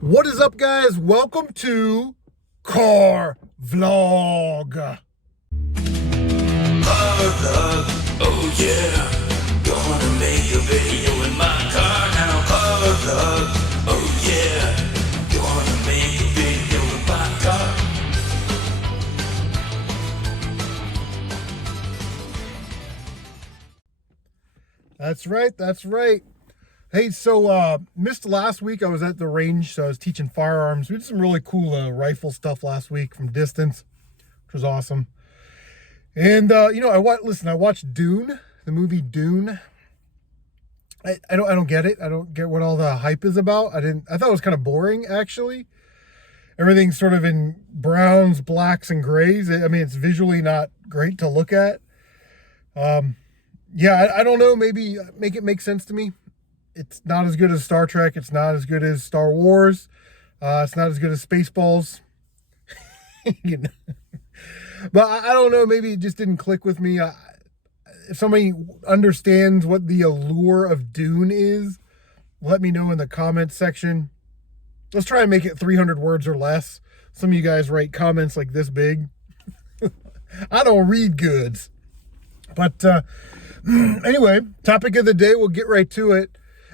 What is up, guys? Welcome to Car Vlog. Oh yeah, gonna make a video in my car now. Car vlog, oh yeah, gonna make a video in my car. That's right, that's right. Hey, so missed last week. I was at the range, so I was teaching firearms. We did some really cool rifle stuff last week from distance, which was awesome. And I watched Dune, the movie Dune. I don't get it. I don't get what all the hype is about. I thought it was kind of boring, actually. Everything's sort of in browns, blacks, and grays. I mean, it's visually not great to look at. I don't know. Maybe make it make sense to me. It's not as good as Star Trek. It's not as good as Star Wars. It's not as good as Spaceballs. you know? But I don't know. Maybe it just didn't click with me. If somebody understands what the allure of Dune is, let me know in the comments section. Let's try and make it 300 words or less. Some of you guys write comments like this big. I don't read goods. But anyway, topic of the day, we'll get right to it.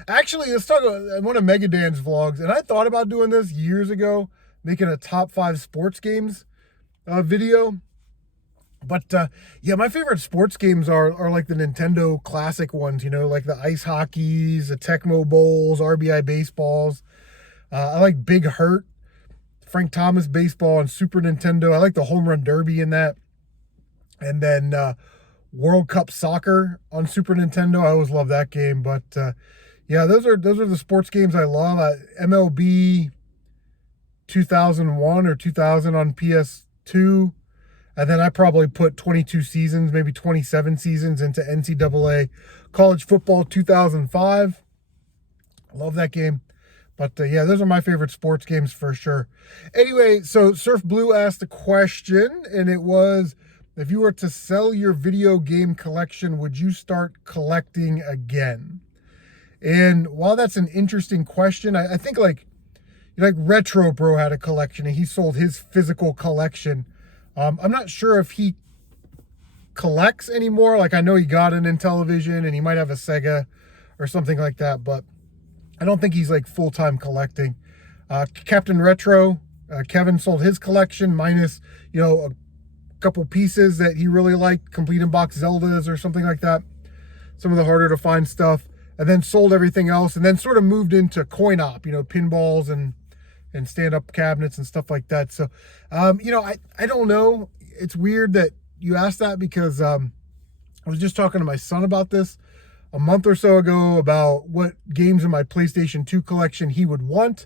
Actually, let's talk about one of Megadan's vlogs. And I thought about doing this years ago, making a top 5 sports games video. But my favorite sports games are like the Nintendo classic ones, like the ice hockeys, the Tecmo Bowls, RBI baseballs. I like Big Hurt, Frank Thomas baseball on Super Nintendo. I like the Home Run Derby in that. And then World Cup Soccer on Super Nintendo. I always love that game. But those are the sports games I love. MLB 2001 or 2000 on PS2. And then I probably put 22 seasons, maybe 27 seasons into NCAA College Football 2005. Love that game. But those are my favorite sports games for sure. Anyway, so Surf Blue asked a question, and it was, if you were to sell your video game collection, would you start collecting again? And while that's an interesting question, I think like Retro Bro had a collection, and he sold his physical collection. I'm not sure if he collects anymore. Like, I know he got an Intellivision and he might have a Sega or something like that, but I don't think he's like full-time collecting. Captain Retro, Kevin sold his collection minus, a couple pieces that he really liked, complete in box Zeldas or something like that. Some of the harder to find stuff, and then sold everything else, and then sort of moved into coin op, pinballs and stand-up cabinets and stuff like that. So, I don't know. It's weird that you asked that because I was just talking to my son about this a month or so ago about what games in my PlayStation 2 collection he would want.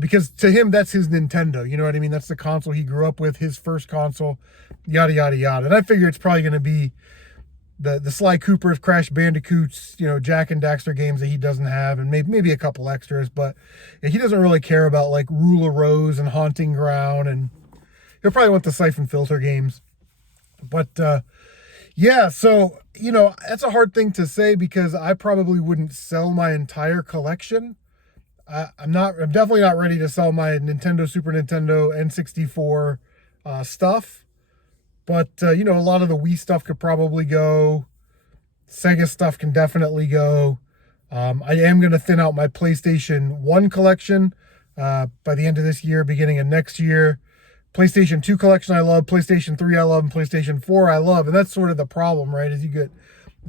Because to him, that's his Nintendo. You know what I mean? That's the console he grew up with, his first console, yada, yada, yada. And I figure it's probably going to be the Sly Cooper's, Crash Bandicoots, Jak and Daxter games that he doesn't have, and maybe a couple extras, but he doesn't really care about like Rule of Rose and Haunting Ground, and he'll probably want the Siphon Filter games. But so that's a hard thing to say because I probably wouldn't sell my entire collection. I'm definitely not ready to sell my Nintendo, Super Nintendo, N64 stuff. But, a lot of the Wii stuff could probably go. Sega stuff can definitely go. I am going to thin out my PlayStation 1 collection by the end of this year, beginning of next year. PlayStation 2 collection I love, PlayStation 3 I love, and PlayStation 4 I love. And that's sort of the problem, right, is you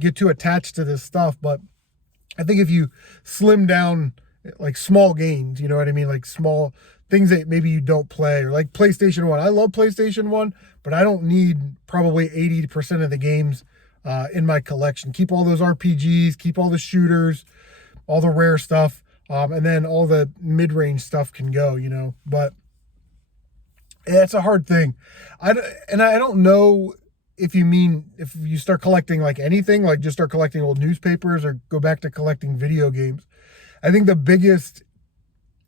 get too attached to this stuff. But I think if you slim down like small games, you know what I mean? Like small things that maybe you don't play, or like PlayStation 1. I love PlayStation 1, but I don't need probably 80% of the games in my collection. Keep all those RPGs, keep all the shooters, all the rare stuff, and then all the mid-range stuff can go, But it's a hard thing. I don't know if you start collecting like anything, like just start collecting old newspapers or go back to collecting video games. I think the biggest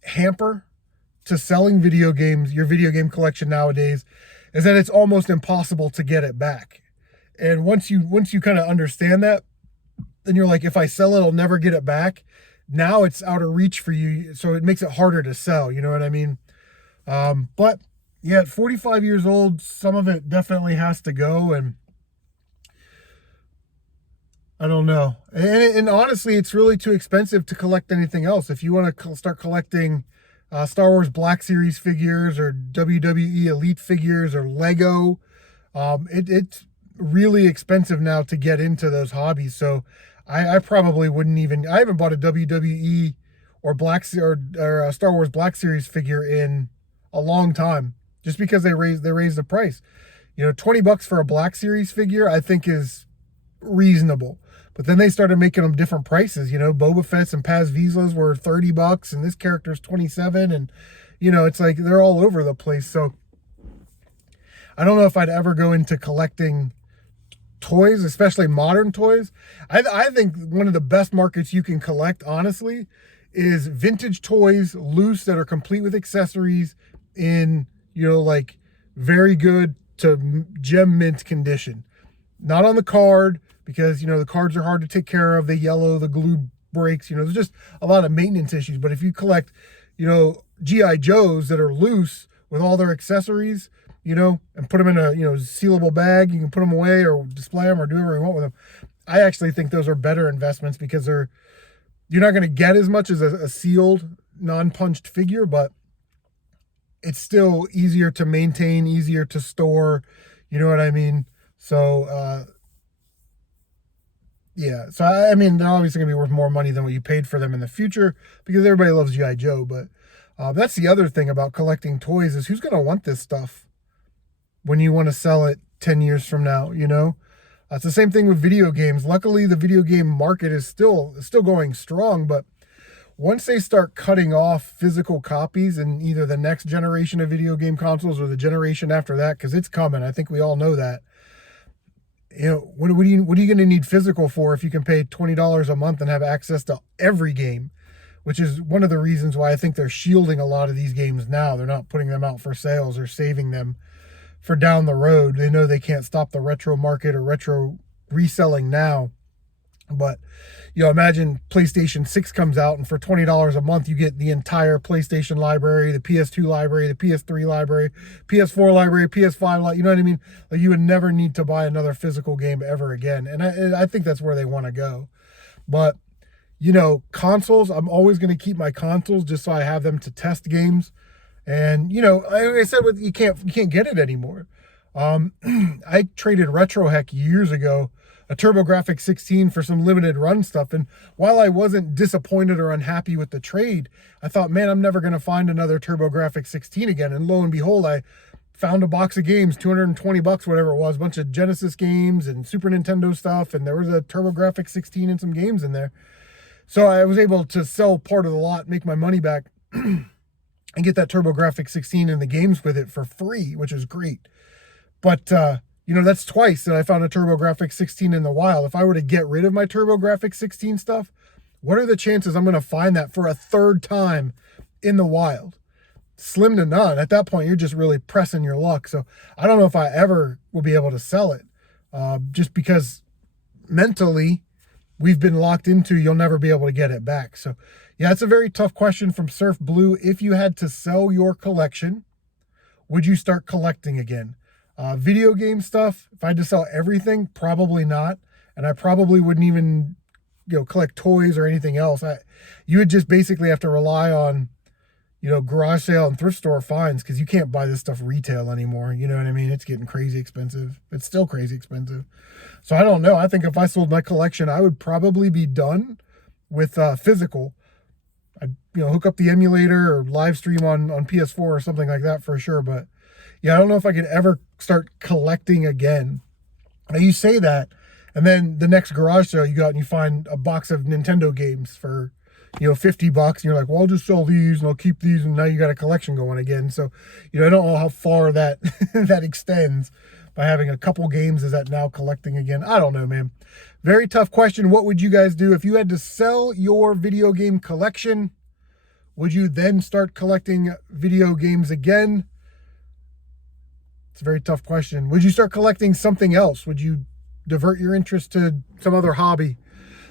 hamper to selling video games, your video game collection nowadays, is that it's almost impossible to get it back. And once you kind of understand that, then you're like, if I sell it, I'll never get it back. now it's out of reach for you, so it makes it harder to sell. You know what I mean? But yeah, at 45 years old, some of it definitely has to go, and I don't know. And honestly, it's really too expensive to collect anything else. If you want to start collecting Star Wars Black Series figures or WWE Elite figures or Lego, it's really expensive now to get into those hobbies. So I probably wouldn't even. I haven't bought a WWE or or Star Wars Black Series figure in a long time, just because they raised the price. You know, $20 for a Black Series figure I think is reasonable. But then they started making them different prices. You know, Boba Fett's and Paz Vizslas were $30, and this character's $27, and you know, it's like they're all over the place. So I don't know if I'd ever go into collecting toys, especially modern toys. I think one of the best markets you can collect, honestly, is vintage toys, loose, that are complete with accessories in, you know, like very good to gem mint condition. Not on the card, because, you know, the cards are hard to take care of. They yellow, the glue breaks, you know, there's just a lot of maintenance issues. But if you collect, you know, G.I. Joes that are loose with all their accessories, you know, and put them in a, you know, sealable bag, you can put them away or display them or do whatever you want with them. I actually think those are better investments, because you're not going to get as much as a sealed, non-punched figure, but it's still easier to maintain, easier to store, you know what I mean? So, yeah, so I mean, they're obviously going to be worth more money than what you paid for them in the future, because everybody loves G.I. Joe. But that's the other thing about collecting toys, is who's going to want this stuff when you want to sell it 10 years from now, you know? It's the same thing with video games. Luckily, the video game market is still going strong, but once they start cutting off physical copies in either the next generation of video game consoles or the generation after that, because it's coming, I think we all know that. You know, what are you going to need physical for if you can pay $20 a month and have access to every game? Which is one of the reasons why I think they're shielding a lot of these games now. They're not putting them out for sales or saving them for down the road. They know they can't stop the retro market or retro reselling now. But, you know, imagine PlayStation 6 comes out, and for $20 a month, you get the entire PlayStation library, the PS2 library, the PS3 library, PS4 library, PS5 you know what I mean? Like, you would never need to buy another physical game ever again. And I think that's where they want to go. But, you know, consoles, I'm always going to keep my consoles just so I have them to test games. And, you know, like I said, you can't get it anymore. I traded RetroHack years ago, a TurboGrafx 16 for some limited run stuff. And while I wasn't disappointed or unhappy with the trade, I thought, man, I'm never going to find another TurboGrafx 16 again. And lo and behold, I found a box of games, $220, whatever it was, a bunch of Genesis games and Super Nintendo stuff. And there was a TurboGrafx 16 and some games in there. So I was able to sell part of the lot, make my money back, and get that TurboGrafx 16 and the games with it for free, which is great. But, you know, that's twice that I found a TurboGrafx 16 in the wild. If I were to get rid of my TurboGrafx 16 stuff, what are the chances I'm going to find that for a third time in the wild? Slim to none. At that point, you're just really pressing your luck. So I don't know if I ever will be able to sell it, just because mentally we've been locked into you'll never be able to get it back. So yeah, it's a very tough question from Surf Blue. If you had to sell your collection, would you start collecting again? Video game stuff, if I had to sell everything, probably not. And I probably wouldn't even, you know, collect toys or anything else. You would just basically have to rely on, you know, garage sale and thrift store finds, because you can't buy this stuff retail anymore. You know what I mean? It's getting crazy expensive. It's still crazy expensive. So I don't know. I think if I sold my collection, I would probably be done with physical. I'd, you know, hook up the emulator or live stream on PS4 or something like that for sure. But yeah, I don't know if I could ever start collecting again. Now you say that, and then the next garage sale you go out and you find a box of Nintendo games for, you know, $50, and you're like, well, I'll just sell these and I'll keep these, and now you got a collection going again. So, you know, I don't know how far that that extends by having a couple games. Is that now collecting again? I don't know, man. Very tough question. What would you guys do if you had to sell your video game collection? Would you then start collecting video games again? It's a very tough question. Would you start collecting something else? Would you divert your interest to some other hobby?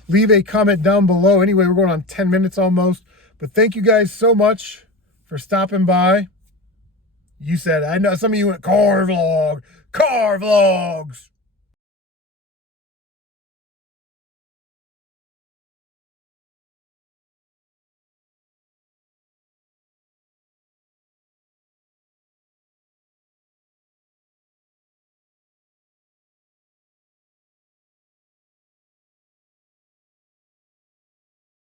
leave a comment down below. Anyway, we're going on 10 minutes almost. But thank you guys so much for stopping by. You said, I know some of you went car vlogs.